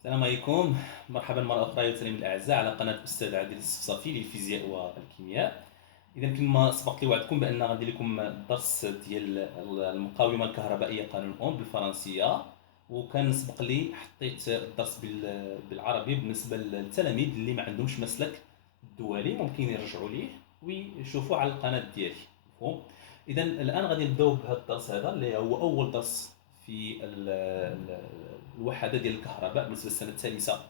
السلام عليكم. مرحبا مرة أخرى يا تلاميذ الأعزاء على قناة الأستاذ عادل الصفصافي للفيزياء والكيمياء. إذا كما سبق لي وعدتكم بأن غندير لكم الدرس ديال المقاومة الكهربائية قانون أوم بالفرنسية، وكان سبق لي حطيت الدرس بالعربي بالنسبة للتلاميذ اللي ما عندهمش مسلك الدولي ممكن يرجعوا ليه ويشوفوا على القناة ديالي. مفهوم؟ إذا الآن غادي نبداو بهذا الدرس هذا اللي هو أول درس في الوحدة ديال الكهرباء بالنسبة للسنة الثالثة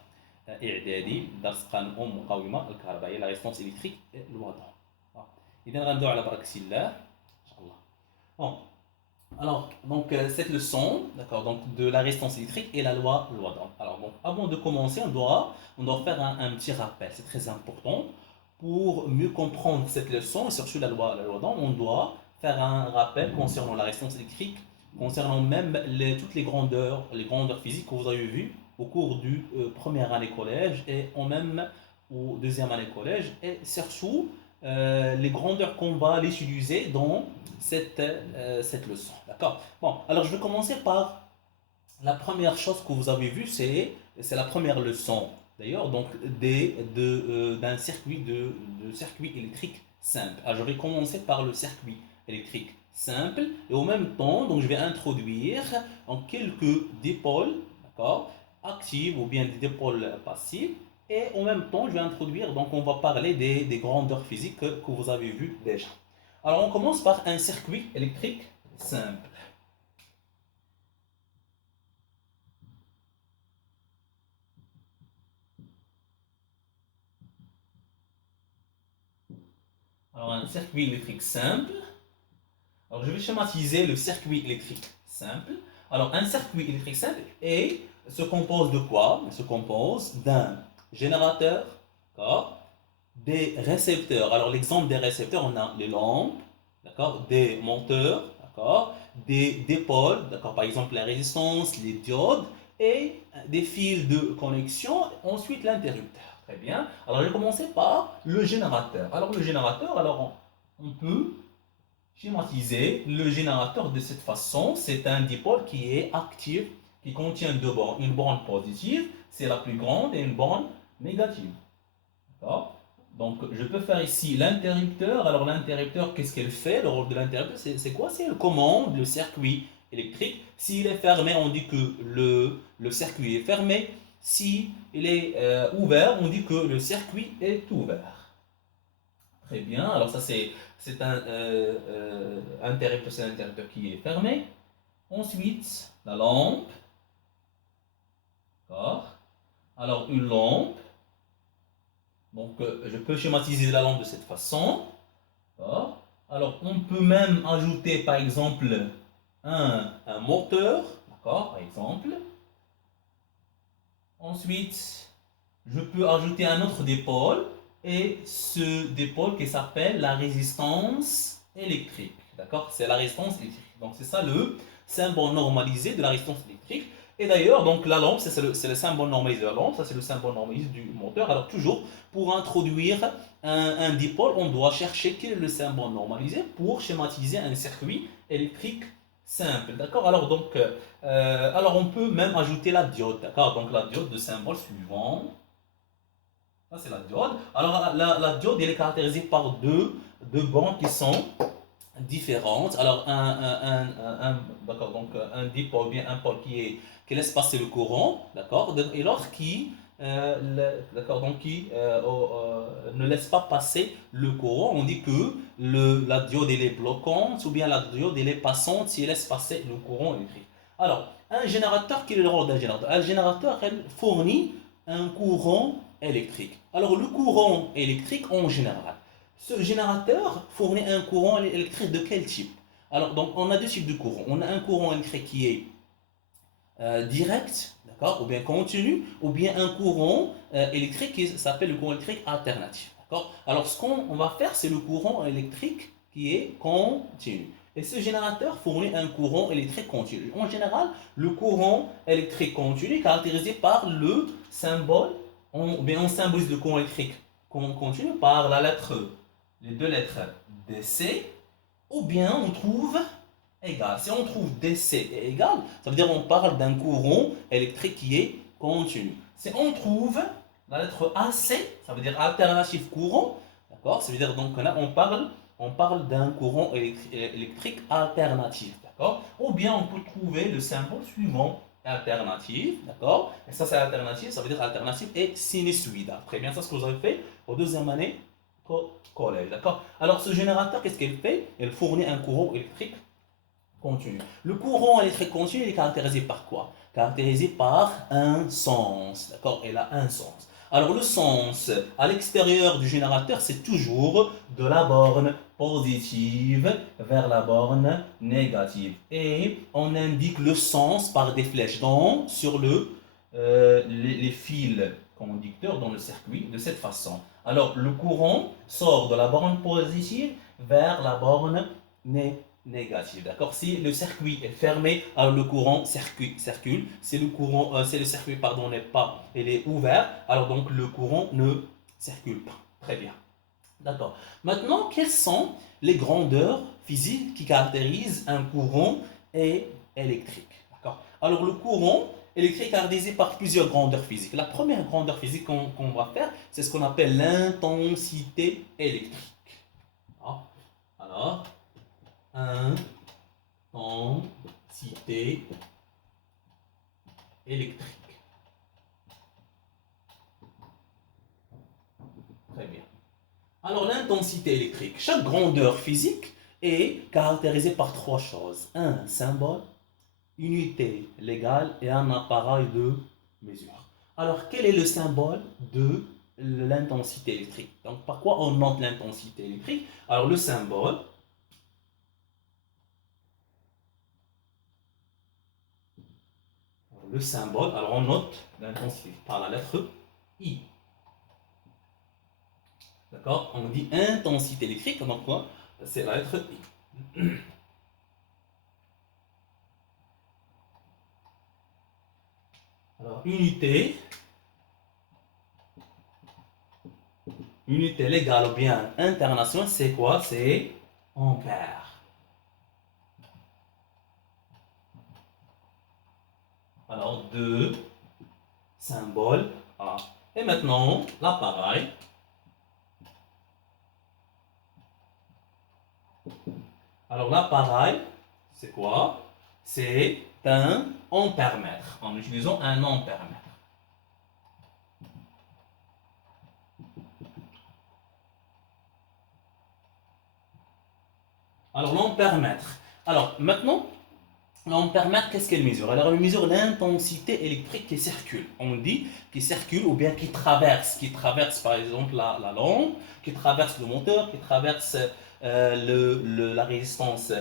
إعدادي، درس قانون أوم مقاومة الكهربائية لا ريسبونس إلكتريك الوضع. إذا غنبداو على بركة الله إن شاء الله. Bon. Alors, donc cette leçon, d'accord, donc de la résistance électrique et la loi Lois. Alors, donc, avant de commencer, on doit faire un petit rappel. C'est très important pour mieux comprendre cette leçon et surtout la loi d'Ohm. On doit faire un rappel concernant la résistance électrique, concernant même toutes les grandeurs physiques que vous avez vues au cours du première année collège et en même au deuxième année collège, et surtout les grandeurs qu'on va les utiliser dans cette leçon. D'accord. Bon, alors je vais commencer par la première chose que vous avez vue, c'est la première leçon. D'ailleurs, donc d'un circuit circuit électrique simple. Alors, je vais commencer par le circuit électrique simple et au même temps, donc je vais introduire en quelques dipôles, d'accord, actifs ou bien des dipôles passifs. Et en même temps, je vais introduire, donc on va parler des grandeurs physiques que vous avez vues déjà. Alors, on commence par un circuit électrique simple. Alors, un circuit électrique simple. Alors, je vais schématiser le circuit électrique simple. Alors, un circuit électrique simple se compose de quoi? Il se compose d'un générateur, d'accord, des récepteurs. Alors, l'exemple des récepteurs, on a les lampes, d'accord, des moteurs, d'accord, des dipôles, d'accord, par exemple la résistance, les diodes, et des fils de connexion, ensuite l'interrupteur. Très bien. Alors, je vais commencer par le générateur. Alors, le générateur, alors on peut schématiser le générateur de cette façon. C'est un dipôle qui est actif, qui contient deux bornes. Une borne positive, c'est la plus grande, et une borne négative. D'accord. Donc, je peux faire ici l'interrupteur. Alors, l'interrupteur, qu'est-ce qu'elle fait? Le rôle de l'interrupteur, c'est quoi? C'est elle commande le circuit électrique. S'il est fermé, on dit que le circuit est fermé. Si il est ouvert, on dit que le circuit est ouvert. Très bien. Alors, ça, c'est un interrupteur, c'est un interrupteur qui est fermé. Ensuite, la lampe. D'accord. Alors, une lampe. Donc, je peux schématiser la lampe de cette façon. Alors, on peut même ajouter, par exemple, un moteur. D'accord, par exemple. Ensuite, je peux ajouter un autre dipôle. Et ce dipôle qui s'appelle la résistance électrique. D'accord, c'est la résistance électrique. Donc, c'est ça le symbole normalisé de la résistance électrique. Et d'ailleurs, donc la lampe, c'est le symbole normalisé de la lampe, ça c'est le symbole normalisé du moteur. Alors toujours, pour introduire un dipôle, on doit chercher quel est le symbole normalisé pour schématiser un circuit électrique simple. D'accord. Alors donc, alors on peut même ajouter la diode. D'accord. Donc la diode de symbole suivant. Ça c'est la diode. Alors la diode, elle est caractérisée par deux bandes qui sont différentes. Alors d'accord, donc un dipôle, bien un pôle qui laisse passer le courant, d'accord, et l'autre qui d'accord, donc qui ne laisse pas passer le courant. On dit que la diode elle est bloquante ou bien la diode elle est passante si elle laisse passer le courant électrique. Alors, un générateur, quel est le rôle d'un générateur? Un générateur, elle fournit un courant électrique. Alors, le courant électrique en général, ce générateur fournit un courant électrique de quel type? Alors, donc, on a deux types de courant. On a un courant électrique qui est direct, d'accord, ou bien continu, ou bien un courant électrique qui s'appelle le courant électrique alternatif. D'accord. Alors, ce qu'on va faire, c'est le courant électrique qui est continu. Et ce générateur fournit un courant électrique continu. En général, le courant électrique continu est caractérisé par le symbole, ou bien on symbolise le courant électrique continu par la lettre E, les deux lettres DC, ou bien on trouve égal. Si on trouve DC est égal, ça veut dire qu'on parle d'un courant électrique qui est continue. Si on trouve la lettre AC, ça veut dire alternative courant, d'accord? Ça veut dire donc là, on parle d'un courant électrique alternatif, d'accord? Ou bien on peut trouver le symbole suivant, alternative, d'accord? Et ça c'est alternative, ça veut dire alternative et sinusoïdale. Très bien, ça c'est ce que vous avez fait au deuxième année collège, d'accord? Alors ce générateur, qu'est-ce qu'il fait? Il fournit un courant électrique continu. Le courant électrique continu est caractérisé par quoi? Caractérisé par un sens, d'accord? Elle a un sens. Alors le sens à l'extérieur du générateur, c'est toujours de la borne positive vers la borne négative. Et on indique le sens par des flèches sur les fils conducteurs dans le circuit de cette façon. Alors le courant sort de la borne positive vers la borne négative. D'accord? Si le circuit est fermé, alors le courant circule. Si le circuit pardon n'est pas, il est ouvert, alors donc le courant ne circule pas. Très bien. D'accord. Maintenant, quelles sont les grandeurs physiques qui caractérisent un courant électrique? D'accord. Alors le courant électrique est caractérisé par plusieurs grandeurs physiques. La première grandeur physique qu'on va faire, c'est ce qu'on appelle l'intensité électrique. Alors, intensité électrique. Très bien. Alors l'intensité électrique, chaque grandeur physique est caractérisée par trois choses. Un symbole, unité légale et un appareil de mesure. Alors quel est le symbole de l'intensité électrique? Donc par quoi on note l'intensité électrique? Alors le symbole, alors on note l'intensité par la lettre I. D'accord? On dit intensité électrique, donc quoi? C'est la lettre I. Alors, unité légale ou bien internationale, c'est quoi? C'est ampère. Alors, deux symboles A. Et maintenant, l'appareil. Alors, l'appareil, c'est quoi? C'est un ampèremètre, en utilisant un ampèremètre. Alors, l'ampèremètre. Alors, maintenant, l'ampèremètre, qu'est-ce qu'elle mesure? Alors, elle mesure l'intensité électrique qui circule. On dit qui circule ou bien qui traverse par exemple la lampe, qui traverse le moteur, qui traverse la résistance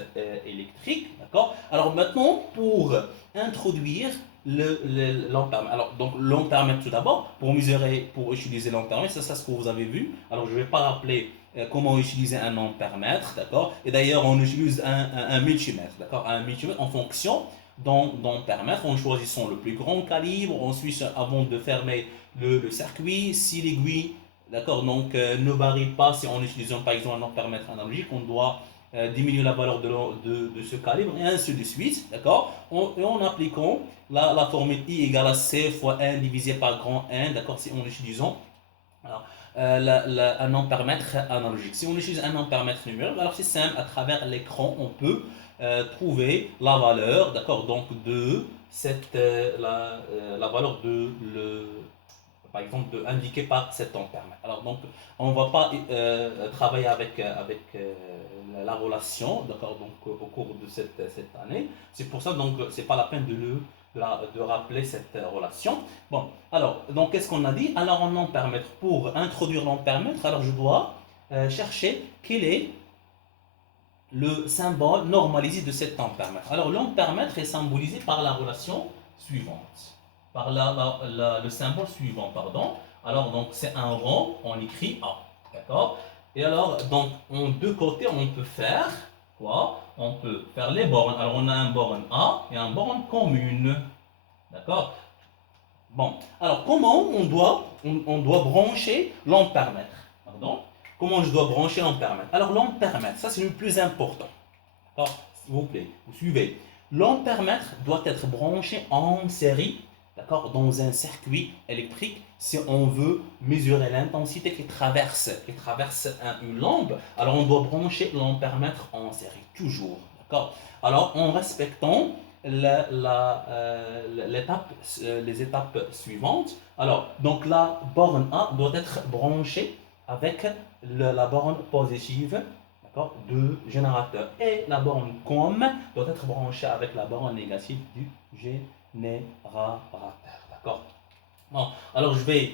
électrique. D'accord? Alors, maintenant, pour introduire l'ampèremètre. Alors, donc, l'ampèremètre tout d'abord, pour utiliser l'ampèremètre, c'est ça ce que vous avez vu. Alors, je ne vais pas rappeler comment utiliser un ampèremètre, d'accord? Et d'ailleurs, on utilise un multimètre, d'accord? Un multimètre en fonction d'ampèremètre, en choisissant le plus grand calibre. Ensuite, avant de fermer le circuit, si l'aiguille, d'accord, donc ne varie pas, si on utilise par exemple un ampèremètre analogique, on doit diminuer la valeur de ce calibre, et ainsi de suite, d'accord? Et en appliquant la formule I égale à C fois 1 divisé par grand N, d'accord? Si on utilisant alors, un ampèremètre analogique. Si on utilise un ampèremètre numérique, alors c'est simple, à travers l'écran, on peut trouver la valeur, d'accord, donc de la valeur par exemple, indiquée par cet ampèremètre. Alors, donc, on ne va pas travailler avec la relation, d'accord, donc au cours de cette année. C'est pour ça, donc, c'est pas la peine de rappeler cette relation. Bon, alors, donc qu'est-ce qu'on a dit? Alors, en ampèremètre, pour introduire l'ampèremètre, alors je dois chercher quel est le symbole normalisé de cet ampèremètre. Alors, l'ampèremètre est symbolisé par la relation suivante, par le symbole suivant, pardon. Alors, donc, c'est un rond, on écrit A, d'accord? Et alors, donc, en deux côtés, on peut faire quoi? On peut faire les bornes. Alors, on a un borne A et un borne commune. D'accord? Bon, alors comment on doit brancher l'ampèremètre? Pardon? Comment je dois brancher l'ampèremètre? Alors, l'ampèremètre, ça c'est le plus important. D'accord? S'il vous plaît, vous suivez. L'ampèremètre doit être branché en série, d'accord, dans un circuit électrique, si on veut mesurer l'intensité qui traverse une lampe, alors on doit brancher l'ampèremètre en série, toujours, d'accord. Alors en respectant les étapes suivantes, alors donc la borne A doit être branchée avec la borne positive, d'accord, du générateur, et la borne COM doit être branchée avec la borne négative du générateur, d'accord. Bon, alors je vais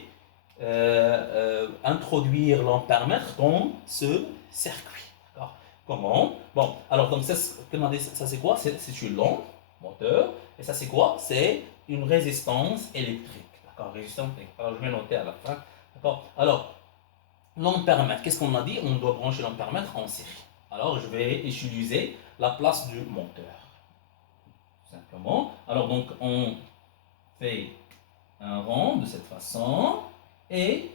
introduire l'ampèremètre dans ce circuit. D'accord. Comment? Bon, alors donc ça c'est quoi? C'est une lampe, moteur, et ça c'est quoi? C'est une résistance électrique. D'accord, résistance électrique. Alors je vais noter à la fin. D'accord. Alors, l'ampèremètre, qu'est-ce qu'on a dit? On doit brancher l'ampèremètre en série. Alors je vais utiliser la place du moteur. Tout simplement. Alors donc on fait un rond de cette façon et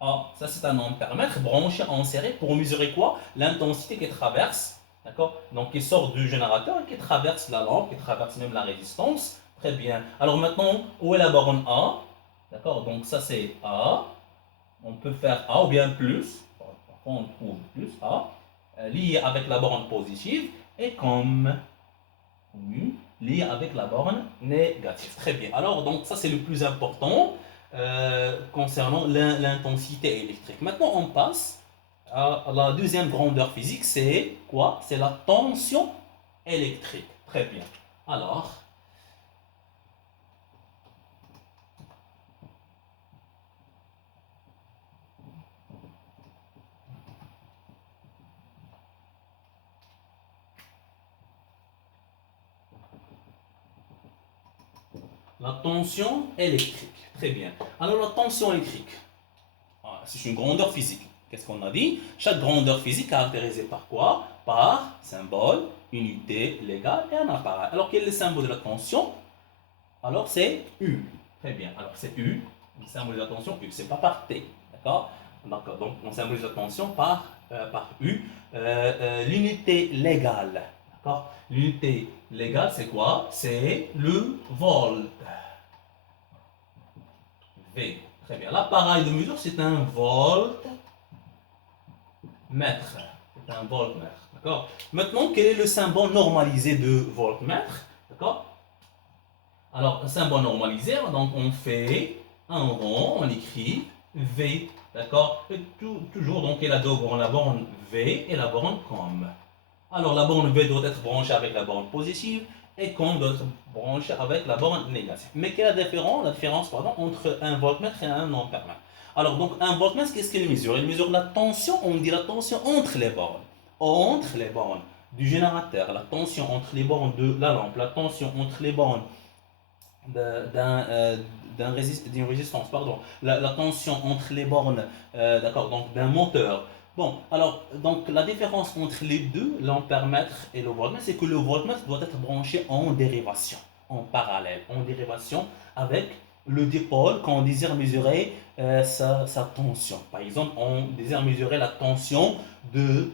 ça c'est un ampèremètre branché en série pour mesurer quoi? L'intensité qui traverse, d'accord? Donc qui sort du générateur et qui traverse la lampe, qui traverse même la résistance. Très bien. Alors maintenant, où est la borne A? D'accord? Donc ça c'est A. On peut faire A ou bien plus. Parfois on trouve plus A lié avec la borne positive et comme lié avec la borne négative. Très bien. Alors, donc, ça, c'est le plus important concernant l'intensité électrique. Maintenant, on passe à la deuxième grandeur physique. C'est quoi? C'est la tension électrique. Très bien. Alors, la tension électrique. Très bien. Alors, la tension électrique, c'est une grandeur physique. Qu'est-ce qu'on a dit? Chaque grandeur physique est caractérisée par quoi? Par symbole, unité légale et un appareil. Alors, quel est le symbole de la tension? Alors, c'est U. Très bien. Alors, c'est U. On symbolise la tension U. C'est pas par T. D'accord? Donc, on symbolise la tension par U. L'unité légale. D'accord? L'unité légale, c'est quoi? C'est le volt. V. Très bien. L'appareil de mesure, c'est un voltmètre. C'est un voltmètre. D'accord? Maintenant, quel est le symbole normalisé de voltmètre? D'accord? Alors, un symbole normalisé, donc on fait un rond, on écrit V. D'accord? Toujours, donc, il y a la borne V et la borne COM. Alors, la borne V doit être branchée avec la borne positive et COM doit être branchée avec la borne négative. Mais quelle est la différence? La différence, pardon, entre un voltmètre et un ampèremètre. Alors, donc, un voltmètre, qu'est-ce qu'il mesure? Il mesure la tension, on dit la tension entre les bornes. Entre les bornes du générateur, la tension entre les bornes de la lampe, la tension entre les bornes d'une résistance, pardon, la tension entre les bornes, d'accord, donc d'un moteur. Bon, alors, donc la différence entre les deux, l'ampèremètre et le voltmètre, c'est que le voltmètre doit être branché en dérivation, en parallèle, en dérivation avec le dipôle quand on désire mesurer sa tension. Par exemple, on désire mesurer la tension de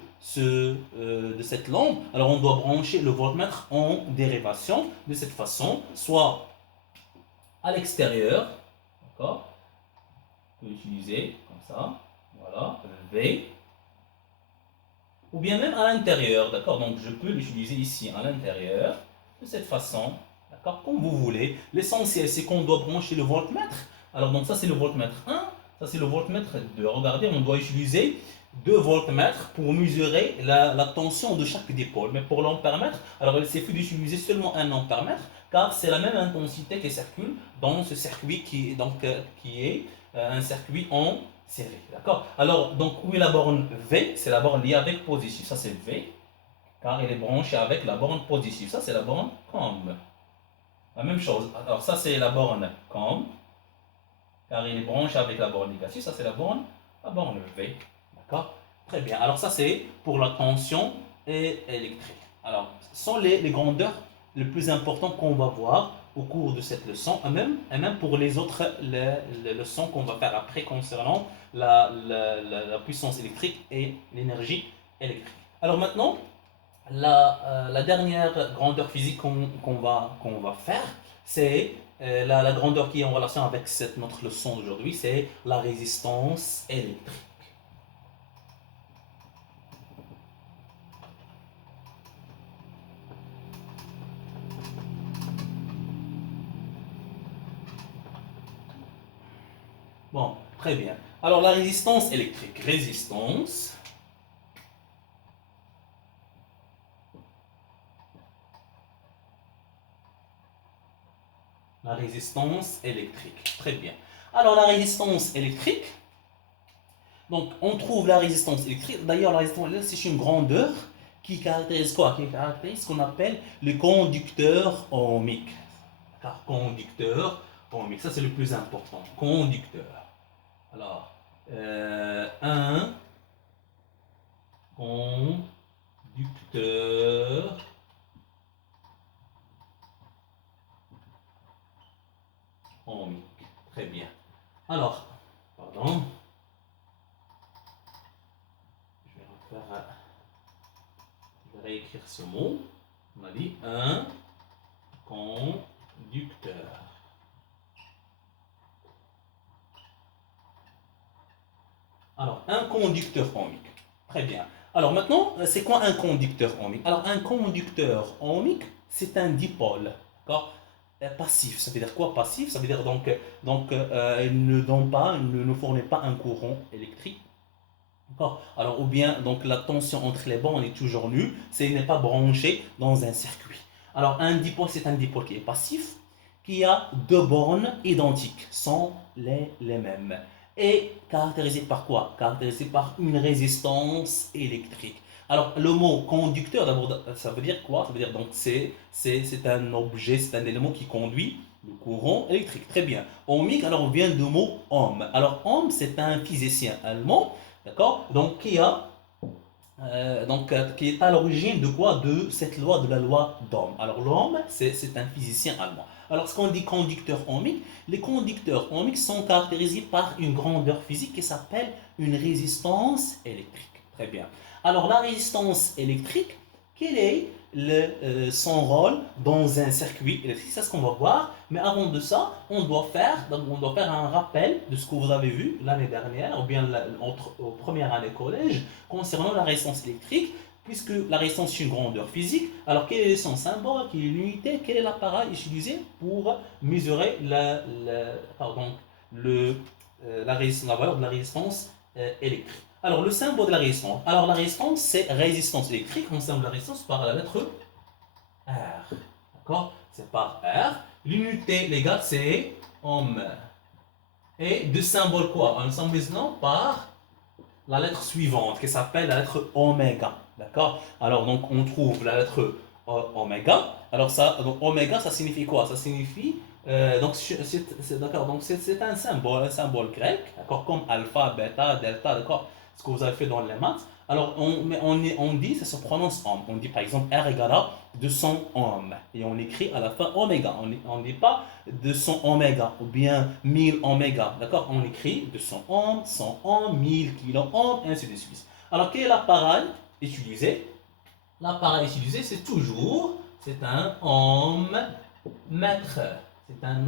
cette lampe, alors on doit brancher le voltmètre en dérivation de cette façon, soit à l'extérieur, d'accord? On peut l'utiliser comme ça, voilà, V, ou bien même à l'intérieur, d'accord? Donc je peux l'utiliser ici à l'intérieur, de cette façon, d'accord? Comme vous voulez. L'essentiel, c'est qu'on doit brancher le voltmètre. Alors donc ça c'est le voltmètre 1, ça c'est le voltmètre 2. Regardez, on doit utiliser 2 voltmètres pour mesurer la tension de chaque dipôle. Mais pour l'ampèremètre, alors il suffit d'utiliser seulement un ampèremètre, car c'est la même intensité qui circule dans ce circuit qui est un circuit en série. D'accord? Alors, donc, où est la borne V? C'est la borne liée avec positif. Ça, c'est V, car il est branché avec la borne positive. Ça, c'est la borne COM. La même chose. Alors, ça, c'est la borne COM, car il est branché avec la borne négative. Ça, c'est la borne V. D'accord? Très bien. Alors, ça, c'est pour la tension électrique. Alors, ce sont les grandeurs les plus importantes qu'on va voir au cours de cette leçon, et même pour les autres les leçons qu'on va faire après concernant la puissance électrique et l'énergie électrique. Alors maintenant, la dernière grandeur physique qu'on va faire, c'est la grandeur qui est en relation avec notre leçon d'aujourd'hui, c'est la résistance électrique. Bon, très bien. Alors la résistance électrique. La résistance électrique. Très bien. Alors la résistance électrique, donc on trouve la résistance électrique. D'ailleurs, la résistance électrique, c'est une grandeur qui caractérise quoi? Qui caractérise ce qu'on appelle le conducteur ohmique. Car conducteur ohmique, ça c'est le plus important. Conducteur. Alors, un conducteur ohmique. Très bien. Alors, pardon. Je vais réécrire ce mot. On a dit un conducteur. Alors, un conducteur ohmique. Très bien. Alors maintenant, c'est quoi un conducteur ohmique? Alors, un conducteur ohmique, c'est un dipôle. D'accord? Passif. Ça veut dire quoi passif? Ça veut dire il ne donne pas, il ne nous fournit pas un courant électrique. D'accord. Alors, ou bien, donc la tension entre les bornes est toujours nulle, il n'est pas branché dans un circuit. Alors, un dipôle, c'est un dipôle qui est passif, qui a deux bornes identiques, sont les mêmes. Et caractérisé par quoi? Caractérisé par une résistance électrique. Alors, le mot conducteur, d'abord, ça veut dire quoi? Ça veut dire, donc, c'est un objet, c'est un élément qui conduit le courant électrique. Très bien. Ohmique, alors, on vient du mot Ohm. Alors, Ohm, c'est un physicien allemand. D'accord? Donc, qui est à l'origine de quoi? De cette loi, de la loi d'Ohm. Alors, l'Ohm, c'est un physicien allemand. Alors, ce qu'on dit conducteur ohmique, les conducteurs ohmiques sont caractérisés par une grandeur physique qui s'appelle une résistance électrique. Très bien. Alors, la résistance électrique, quel est son rôle dans un circuit électrique? C'est ce qu'on va voir. Mais avant de ça, on doit faire un rappel de ce que vous avez vu l'année dernière, ou bien aux premières années collège, concernant la résistance électrique, puisque la résistance est une grandeur physique. Alors, quel est son symbole? Quelle est l'unité? Quel est l'appareil utilisé pour mesurer la valeur de la résistance électrique? Alors, le symbole de la résistance. Alors, la résistance, c'est résistance électrique. On symbole la résistance par la lettre R. D'accord? C'est par R. L'unité, les gars, c'est ohm. Et de symbole quoi? On symbolise non par la lettre suivante qui s'appelle la lettre oméga. D'accord? Alors, donc, on trouve la lettre oméga. Alors, donc, oméga, ça signifie quoi? Ça signifie. D'accord, donc c'est un symbole grec, d'accord, comme alpha, bêta, delta, d'accord, ce que vous avez fait dans les maths. Alors, on dit, ça se prononce ohm. On dit par exemple R égale à 200 ohm. Et on écrit à la fin oméga. On ne dit pas 200 oméga ou bien 1000 oméga. D'accord? On écrit 200 ohms, 100 ohms, 1000 kilo ohms, et ainsi de suite. Alors, quel est l'appareil utilisé? L'appareil utilisé, c'est un ohmmètre. C'est un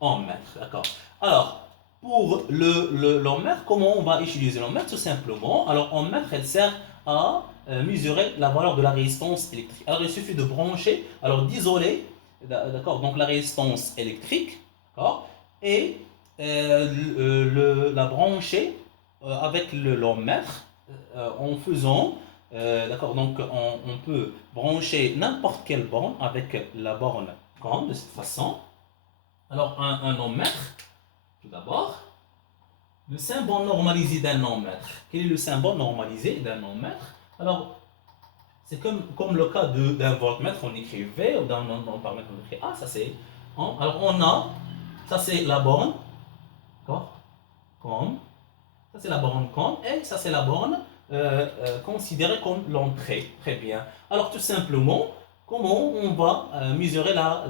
ohmmètre. D'accord? Alors, pour l'ohmmètre, comment on va utiliser l'ohmmètre? Tout simplement, alors ohmmètre, elle sert à mesurer la valeur de la résistance électrique. Alors, il suffit de brancher, alors d'isoler, d'accord, donc la résistance électrique, d'accord, et la brancher avec l'ohmmètre en faisant, d'accord, donc on peut brancher n'importe quelle borne avec la borne comme de cette façon. Alors, un ohmmètre, tout d'abord. Le symbole normalisé d'un ohmmètre. Quel est le symbole normalisé d'un ohmmètre? Alors, c'est comme le cas d'un voltmètre, on écrit V, ou d'un ampermètre, on écrit A, ça c'est. Alors, on a, ça c'est la borne, d'accord? Comme. Ça c'est la borne comme, et ça c'est la borne considérée comme l'entrée. Très bien. Alors, tout simplement, comment on va mesurer la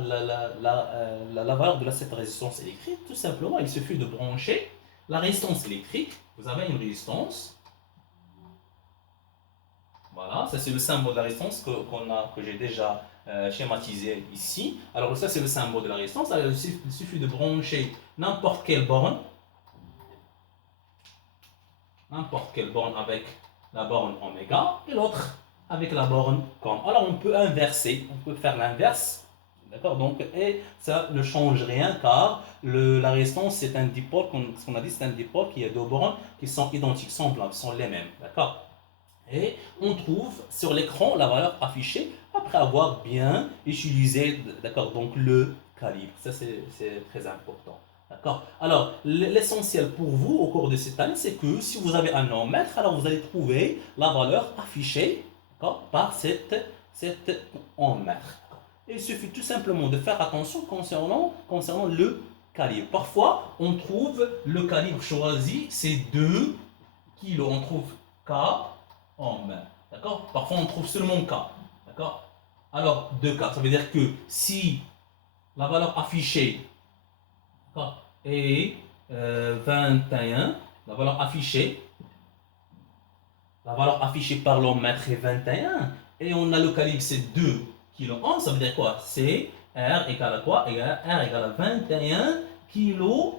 valeur de cette résistance électrique? Tout simplement, il suffit de brancher la résistance électrique. Vous avez une résistance. Voilà, ça c'est le symbole de la résistance que j'ai déjà schématisé ici. Alors ça, c'est le symbole de la résistance. Alors, il suffit de brancher n'importe quelle borne avec la borne oméga et l'autre avec la borne com. Alors on peut inverser, on peut faire l'inverse, d'accord, donc, et ça ne change rien car la résistance c'est un dipôle, ce qu'on a dit c'est un dipôle qui a deux bornes qui sont identiques, semblables, sont les mêmes, d'accord. Et on trouve sur l'écran la valeur affichée après avoir bien utilisé, d'accord, donc le calibre, ça c'est très important. D'accord. Alors, l'essentiel pour vous au cours de cette année, c'est que si vous avez un ohmmètre, alors vous allez trouver la valeur affichée par cette ohmmètre. Il suffit tout simplement de faire attention concernant le calibre. Parfois, on trouve le calibre choisi, c'est 2 kilos. On trouve K ohm. D'accord. Parfois, on trouve seulement K. D'accord. Alors, 2K, ça veut dire que si la valeur affichée et 21, la valeur affichée par l'ohmmètre est 21 et on a le calibre c'est 2 kilo-ohm, ça veut dire quoi? C'est R égale à quoi? R égale à 21 kilo-ohm,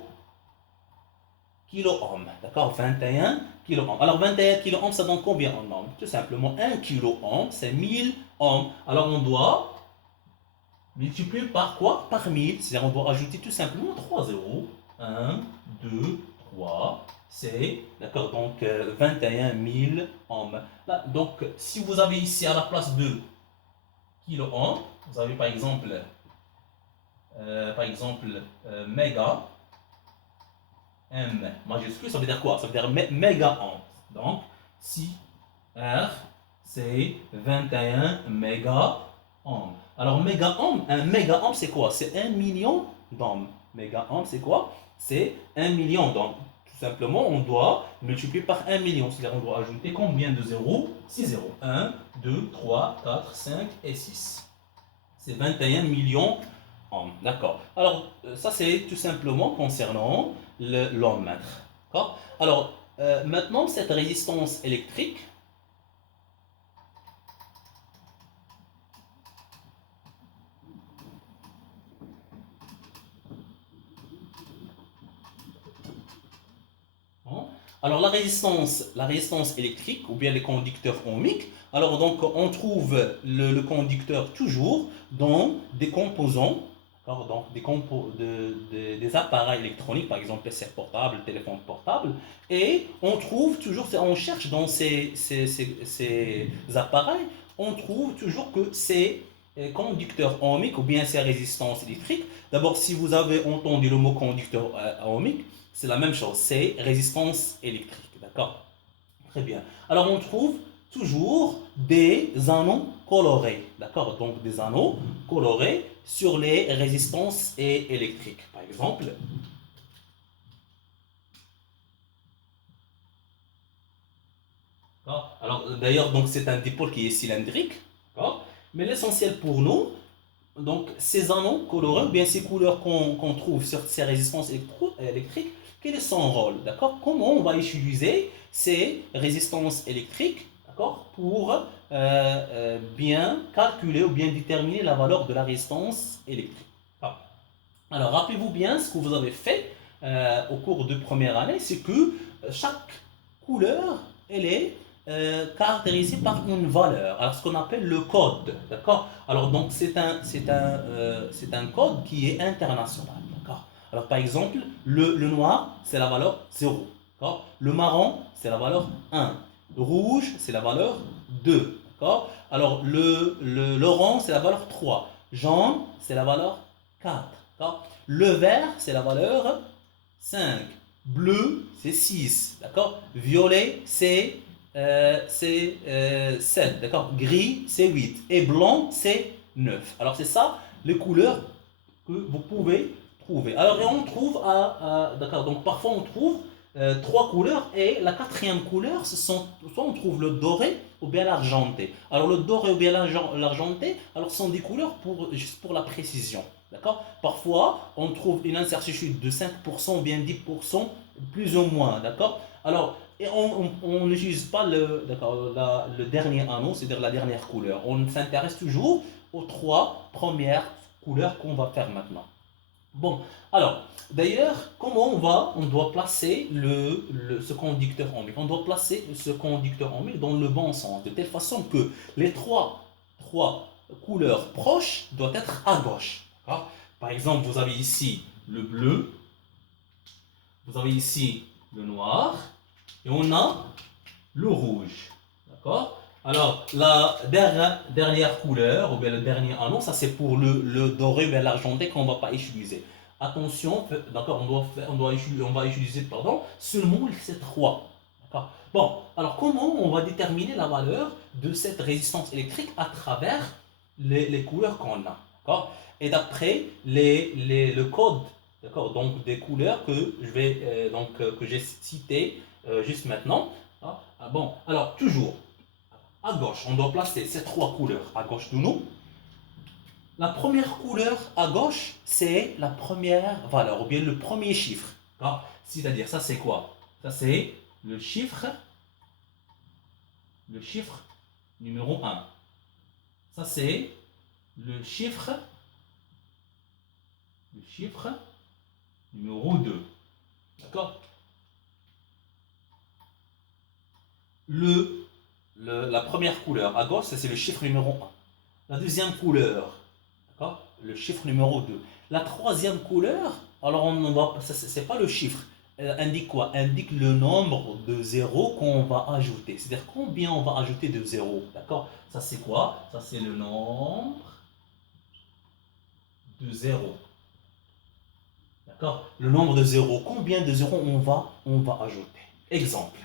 d'accord? 21 kilo-ohm. Alors 21 kilo-ohm, ça donne combien en ohm? Tout simplement 1 kilo-ohm, c'est 1000 ohms. Alors on doit multiplier par quoi? Par 1000, c'est-à-dire on doit ajouter tout simplement 3 zéros. 1, 2, 3, c'est, d'accord, donc 21 000 ohms. Là, donc, si vous avez ici à la place de kilo-ohm, vous avez par exemple méga, M majuscule, ça veut dire quoi? Ça veut dire méga ohm. Donc, si R, c'est 21 méga ohm. Alors, méga ohm, un méga ohm, c'est quoi? C'est 1 million d'ohms. Méga ohm, c'est quoi? C'est 1 million d'ohms. Tout simplement, on doit multiplier par 1 million. C'est-à-dire, on doit ajouter combien de zéros? 6 zéros. 1, 2, 3, 4, 5 et 6. C'est 21 millions ohms. D'accord. Alors, ça, c'est tout simplement concernant l'ohmmètre. D'accord. Alors, maintenant, cette résistance électrique, alors la résistance électrique ou bien les conducteurs ohmiques, alors donc on trouve le conducteur toujours dans des composants, donc des appareils électroniques, par exemple PC portable, téléphone portable, et on trouve toujours, on cherche dans ces appareils, on trouve toujours que ces conducteurs ohmiques ou bien ces résistances électriques, d'abord si vous avez entendu le mot conducteur ohmique, c'est la même chose, c'est résistance électrique, d'accord? Très bien. Alors on trouve toujours des anneaux colorés, d'accord? Donc des anneaux colorés sur les résistances électriques. Par exemple, alors d'ailleurs donc c'est un dipôle qui est cylindrique, d'accord? Mais l'essentiel pour nous, donc ces anneaux colorés, bien ces couleurs qu'on trouve sur ces résistances électriques, quel est son rôle, d'accord? Comment on va utiliser ces résistances électriques, d'accord, pour bien calculer ou bien déterminer la valeur de la résistance électrique. Alors rappelez-vous bien ce que vous avez fait au cours de première année, c'est que chaque couleur, elle est caractérisée par une valeur, alors ce qu'on appelle le code, d'accord? Alors donc c'est un code qui est international, d'accord? Alors par exemple, le noir, c'est la valeur 0, d'accord? Le marron, c'est la valeur 1, le rouge, c'est la valeur 2, d'accord? Alors l'orange, c'est la valeur 3, jaune, c'est la valeur 4, d'accord? Le vert, c'est la valeur 5. Bleu, c'est 6. D'accord? Violet, c'est 7. D'accord? Gris, c'est 8. Et blanc, c'est 9. Alors, c'est ça les couleurs que vous pouvez trouver. Alors, et on trouve d'accord, donc parfois on trouve trois couleurs et la quatrième couleur, soit on trouve le doré ou bien l'argenté. Alors, le doré ou bien l'argenté, alors ce sont des couleurs juste pour la précision. D'accord? Parfois, on trouve une incertitude de 5% ou bien 10%, plus ou moins. D'accord? Alors, et on n'utilise pas le dernier anneau, c'est-à-dire la dernière couleur. On s'intéresse toujours aux trois premières couleurs qu'on va faire maintenant. Bon, alors, d'ailleurs, on doit placer ce conducteur en mille? On doit placer ce conducteur en mille dans le bon sens, de telle façon que les trois couleurs proches doivent être à gauche. Par exemple, vous avez ici le bleu, vous avez ici le noir, et on a le rouge. D'accord? Alors, la dernière couleur, ou bien le dernier anneau, ça c'est pour le doré ou bien l'argenté qu'on ne va pas utiliser. Attention, d'accord, on va utiliser, pardon, seulement ces trois. D'accord? Bon, alors comment on va déterminer la valeur de cette résistance électrique à travers les couleurs qu'on a? D'accord? Et d'après le code, d'accord, donc des couleurs que que j'ai cité juste maintenant. Bon, alors toujours, à gauche, on doit placer ces trois couleurs à gauche de nous. La première couleur à gauche, c'est la première valeur, ou bien le premier chiffre. C'est-à-dire, ça c'est quoi? Ça c'est le chiffre numéro 1. Ça c'est le chiffre numéro 2. D'accord? La première couleur à gauche, c'est le chiffre numéro 1. La deuxième couleur, le chiffre numéro 2. La troisième couleur, alors c'est pas le chiffre. Elle indique quoi? Elle indique le nombre de zéros qu'on va ajouter. C'est-à-dire combien on va ajouter de zéros. D'accord? Ça c'est quoi? Ça c'est le nombre de zéros. D'accord? Le nombre de zéros. Combien de zéros on va ajouter? Exemple.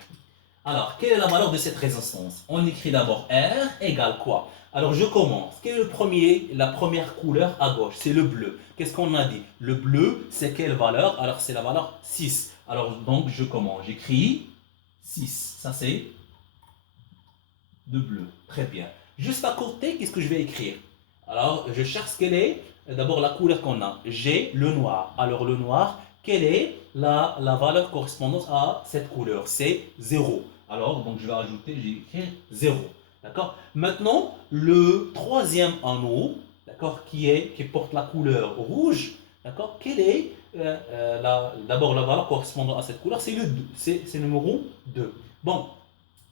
Alors, quelle est la valeur de cette résistance? On écrit d'abord R égale quoi? Alors, je commence. Quel est la première couleur à gauche? C'est le bleu. Qu'est-ce qu'on a dit? Le bleu, c'est quelle valeur? Alors, c'est la valeur 6. Alors, donc, je commence. J'écris 6. Ça, c'est de bleu. Très bien. Juste à côté, qu'est-ce que je vais écrire? Alors, je cherche quelle est d'abord la couleur qu'on a. J'ai le noir. Alors, le noir, quelle est la valeur correspondante à cette couleur? C'est 0. Alors, donc je vais ajouter, j'ai écrit 0. D'accord? Maintenant, le troisième anneau, d'accord, qui porte la couleur rouge, d'accord, quelle est d'abord la valeur correspondant à cette couleur? C'est le numéro 2. Bon,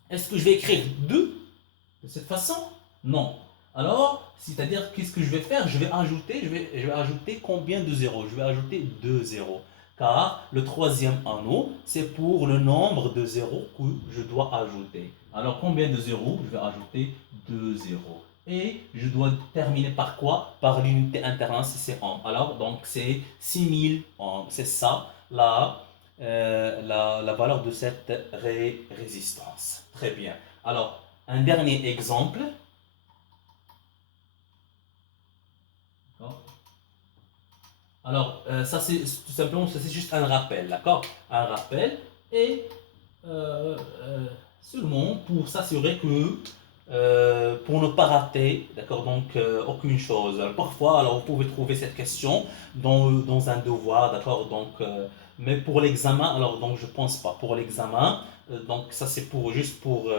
est-ce que je vais écrire 2 de cette façon? Non. Alors, c'est-à-dire, qu'est-ce que je vais faire? Je vais ajouter combien de zéros? Je vais ajouter 2 zéros. Car le troisième anneau, c'est pour le nombre de zéros que je dois ajouter. Alors, combien de zéros? Je vais ajouter 2 zéros. Et je dois terminer par quoi? Par l'unité interne, si c'est ohm. Alors, donc, c'est 6000 ohms. C'est ça la valeur de cette résistance. Très bien. Alors, un dernier exemple. Alors, ça c'est tout simplement, ça c'est juste un rappel, d'accord? Un rappel et seulement pour s'assurer que, pour ne pas rater, d'accord, donc aucune chose. Alors, parfois, alors vous pouvez trouver cette question dans un devoir, d'accord, donc, mais pour l'examen, alors donc je pense pas. Pour l'examen, donc ça c'est juste pour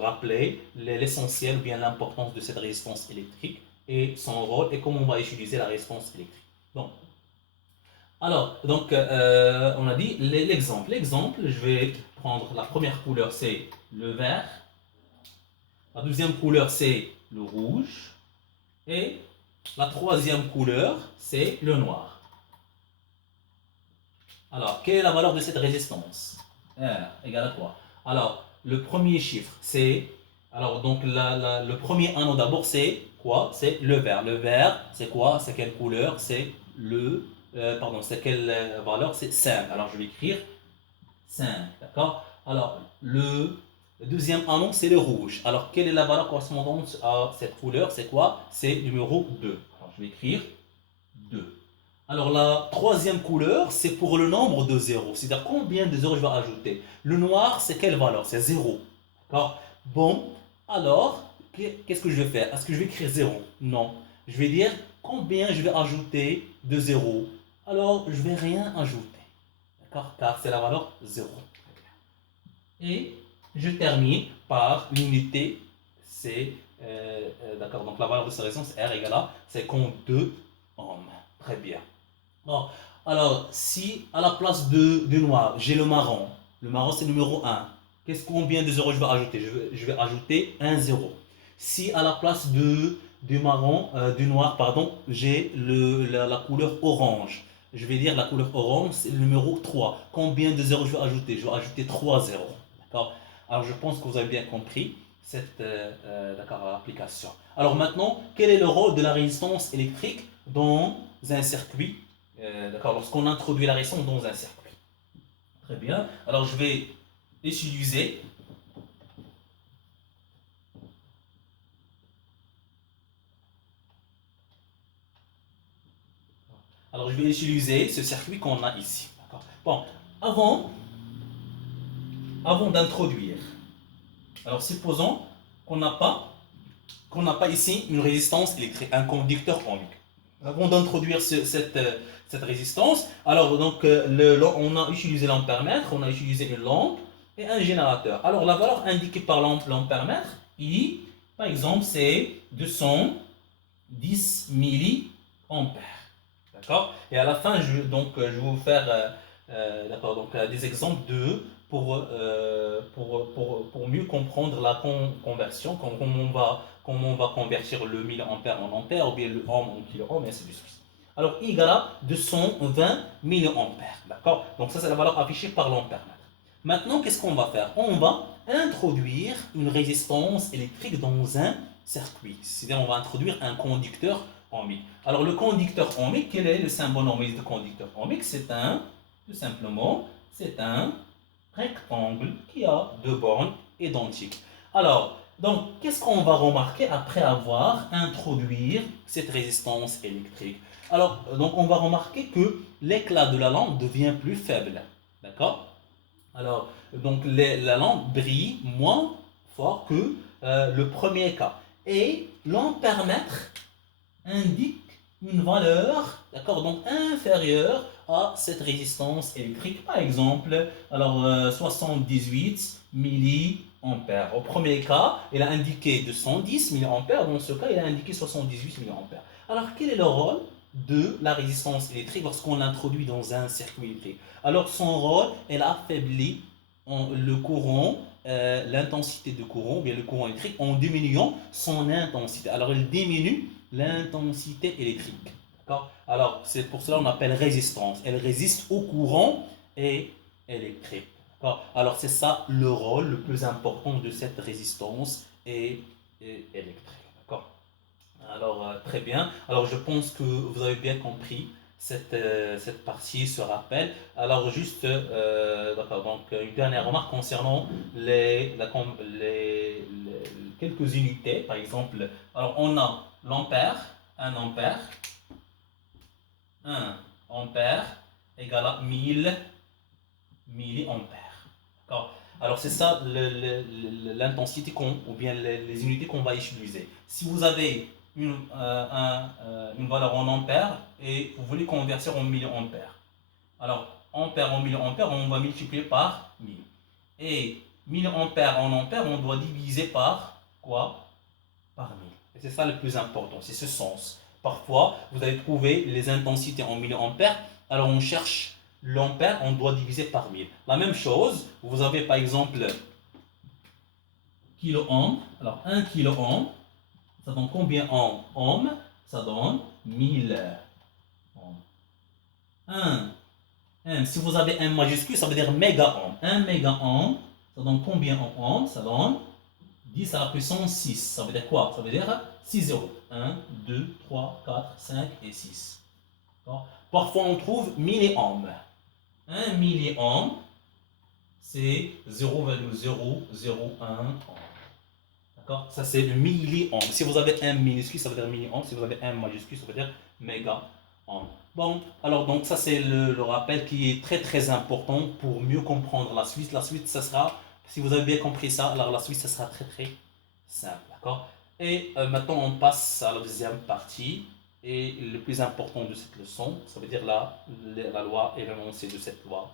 rappeler l'essentiel ou bien l'importance de cette résistance électrique et son rôle et comment on va utiliser la résistance électrique. Bon. Alors, donc, on a dit l'exemple. L'exemple, je vais prendre la première couleur, c'est le vert. La deuxième couleur, c'est le rouge. Et la troisième couleur, c'est le noir. Alors, quelle est la valeur de cette résistance? R égale à quoi? Alors, le premier chiffre, c'est... Alors, donc, le premier anneau d'abord, c'est quoi? C'est le vert. Le vert, c'est quoi? C'est quelle couleur? C'est c'est quelle valeur? C'est 5. Alors, je vais écrire 5. D'accord? Alors, le deuxième anneau, c'est le rouge. Alors, quelle est la valeur correspondante à cette couleur? C'est quoi? C'est numéro 2. Alors, je vais écrire 2. Alors, la troisième couleur, c'est pour le nombre de zéros. C'est-à-dire combien de zéros je vais ajouter. Le noir, c'est quelle valeur? C'est 0. D'accord? Bon, alors, qu'est-ce que je vais faire? Est-ce que je vais écrire 0? Non. Je vais dire combien je vais ajouter de 0. Alors, je ne vais rien ajouter. D'accord? Car c'est la valeur 0. Et je termine par l'unité, c'est D'accord, donc la valeur de cette résistance R égale à 52 ohms. Très bien. Bon, alors, si à la place du noir, j'ai le marron c'est numéro 1, combien de zéros je vais ajouter? Je vais ajouter un zéro. Si à la place du noir, pardon, j'ai la couleur orange, je vais dire la couleur orange, c'est le numéro 3. Combien de zéros je vais ajouter? Je vais ajouter 3 zéros. D'accord? Alors, je pense que vous avez bien compris cette application. Alors maintenant, quel est le rôle de la résistance électrique dans un circuit? D'accord, lorsqu'on introduit la résistance dans un circuit. Très bien. Alors je vais utiliser ce circuit qu'on a ici. Bon, avant, avant d'introduire, alors supposons qu'on n'a pas ici une résistance électrique, un conducteur ohmique. Avant d'introduire cette résistance, alors donc on a utilisé l'ampèremètre, on a utilisé une lampe et un générateur. Alors la valeur indiquée par l'ampèremètre, I, par exemple, c'est 210 milliampères. D'accord? Et à la fin, je vais vous faire des exemples pour mieux comprendre la conversion, comment on va convertir le milliampère en ampère, ou bien le ohm en kiloohm, et ainsi de suite. Alors, I égale à 220 milliampères. D'accord? Donc, ça, c'est la valeur affichée par l'ampèremètre. Maintenant, qu'est-ce qu'on va faire? On va introduire une résistance électrique dans un circuit. C'est-à-dire, on va introduire un conducteur ohmique. Alors, le conducteur ohmique, quel est le symbole ohmique du conducteur ohmique? Tout simplement, c'est un rectangle qui a deux bornes identiques. Alors, donc, qu'est-ce qu'on va remarquer après avoir introduit cette résistance électrique? Alors, donc, on va remarquer que l'éclat de la lampe devient plus faible. D'accord? Alors, donc, la lampe brille moins fort que le premier cas. Et l'ampèremètre indique une valeur, d'accord, donc inférieure à cette résistance électrique. Par exemple, alors 78 milliampères. Au premier cas, il a indiqué 210 milliampères. Dans ce cas, il a indiqué 78 milliampères. Alors, quel est le rôle de la résistance électrique lorsqu'on l'introduit dans un circuit électrique? Alors, son rôle, elle affaiblit le courant, l'intensité de courant, ou bien le courant électrique, en diminuant son intensité. Alors, elle diminue l'intensité électrique. Alors, c'est pour cela qu'on appelle résistance. Elle résiste au courant électrique. Alors, c'est ça le rôle le plus important de cette résistance électrique. Alors, très bien. Alors, je pense que vous avez bien compris cette partie, ce rappel. Alors, juste, donc, une dernière remarque concernant quelques unités. Par exemple, alors, on a l'ampère, 1 ampère. 1 ampère égale à 1000 milliampères. Alors, c'est ça l'intensité ou bien les unités qu'on va utiliser. Si vous avez une valeur en ampères et vous voulez convertir en milliampères, alors ampère en milliampères, on va multiplier par 1000. Et milliampères en ampères, on doit diviser par quoi? Par 1000. Et c'est ça le plus important, c'est ce sens. Parfois, vous allez trouver les intensités en milliampères, alors on cherche l'ampère, on doit diviser par 1000. La même chose, vous avez par exemple kilo-ohm. Alors 1 kilo-ohm, ça donne combien en ohm? Ça donne 1000 ohms. 1, si vous avez un majuscule, ça veut dire méga-ohm. 1 méga-ohm, ça donne combien en ohm? Ça donne 10 à la puissance 6. Ça veut dire quoi? Ça veut dire 6 zéros. 1, 2, 3, 4, 5 et 6. Parfois, on trouve milliohms. 1 milliohm, c'est 0,001 ohm. D'accord? Ça, c'est le milliohm. Si vous avez un minuscule, ça veut dire milliohm. Si vous avez un majuscule, ça veut dire méga ohm. Bon, alors donc ça, c'est le rappel qui est très très important pour mieux comprendre la suite. La suite, ça sera, si vous avez bien compris ça, alors la suite, ça sera très très simple. D'accord? Et maintenant, on passe à la deuxième partie. Et le plus important de cette leçon, ça veut dire la loi et l'énoncé de cette loi.